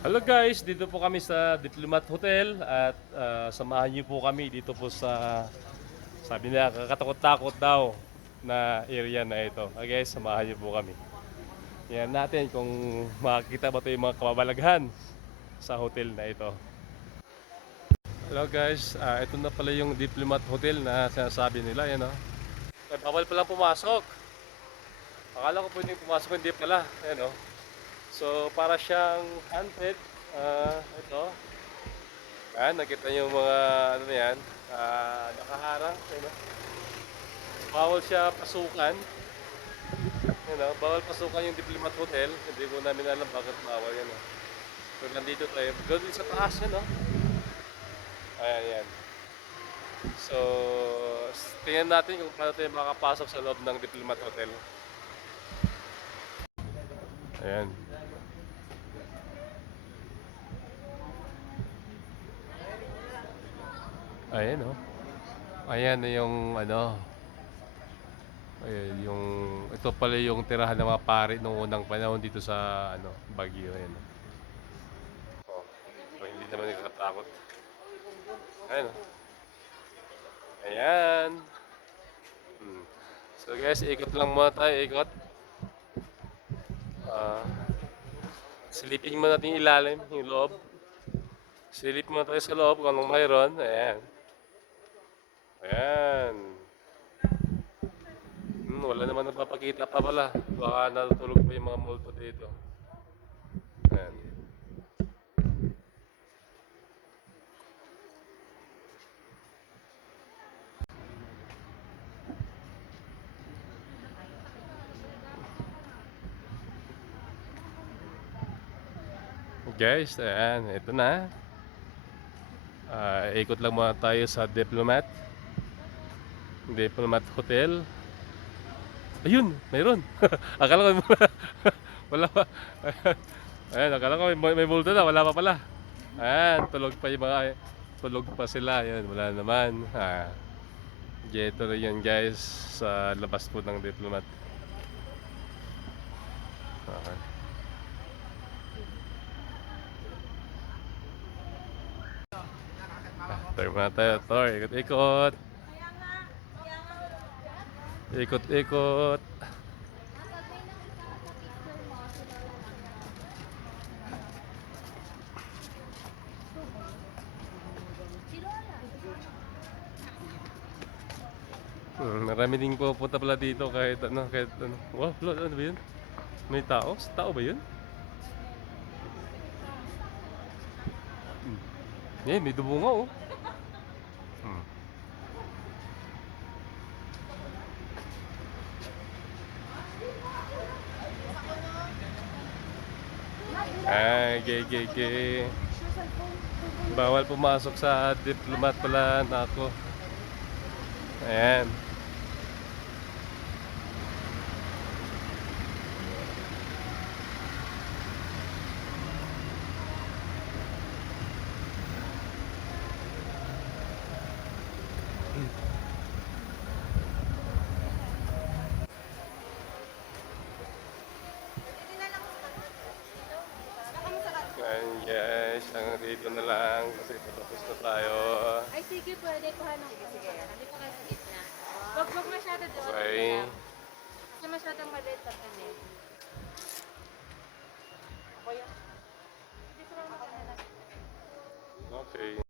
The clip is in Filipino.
Hello guys, dito po kami sa Diplomat Hotel at samahan niyo po kami dito po sa sabi nila kakatakot-takot daw na area na ito. Okay, guys, samahan niyo po kami. Yan natin kung makikita ba ito yung mga kababalaghan sa hotel na ito. Hello guys, ito na pala yung Diplomat Hotel na sinasabi nila. Yan o. Bawal palang pumasok. Akala ko pwedeng pumasok, hindi pala. Yan o. So para siyang haunted. Ito. Nakita niyo yung mga ano na yan, nakaharang, bawal siya pasukan, bawal pasukan yung Diplomat Hotel, hindi ko namin alam bakit bawal yan. So nandito tayo, doon din sa taas yan, no? Ayan, yan. So, tingnan natin kung paano tayo makapasok sa loob ng Diplomat Hotel. Ayan. Ayan, oh. Ayan na yung ano. Ayan, yung ito pala yung tirahan ng mga pari nung unang panahon dito sa ano, Baguio. Ayan. Oh. So, hindi naman nakatakot. Ayan, oh. Ayan. So guys, ikot lang muna tayo, ikot. Ah, silipin muna natin yung ilalim, yung loob. Silip muna tayo sa loob kung anong mayroon. Ayan. Ayan. Wala naman nagpapakita pa pala. Baka natutulog pa yung mga multo dito. Ayan. Guys, ayan, ito na. Ikot lang muna tayo sa Diplomat Hotel. Ayun, mayroon. Akala ko wala pa. Ayan, akala ko may multo na, wala pa pala. Ayan, tulog pa sila. Ayan, wala naman. Geto na yan guys sa labas po ng Diplomat. Okay. Tayo muna tayo, Tor. Ikot-ikot. Ikot-ikot. Marami ding pupunta pala dito kahit ano. Wow, ano ba yun? May tao? Tao ba yun? May dubo nga oh. Gay. Bawal pumasok sa Diplomat pala na ako. Ayan. Ayan guys, hanggang dito na lang kasi patapos na tayo. Ay sige, pwede kuha ng sige. Hindi pa kayo sa gitna. Wag masyado doon. Okay. Kasi masyadong maliit ang kanya. Okay.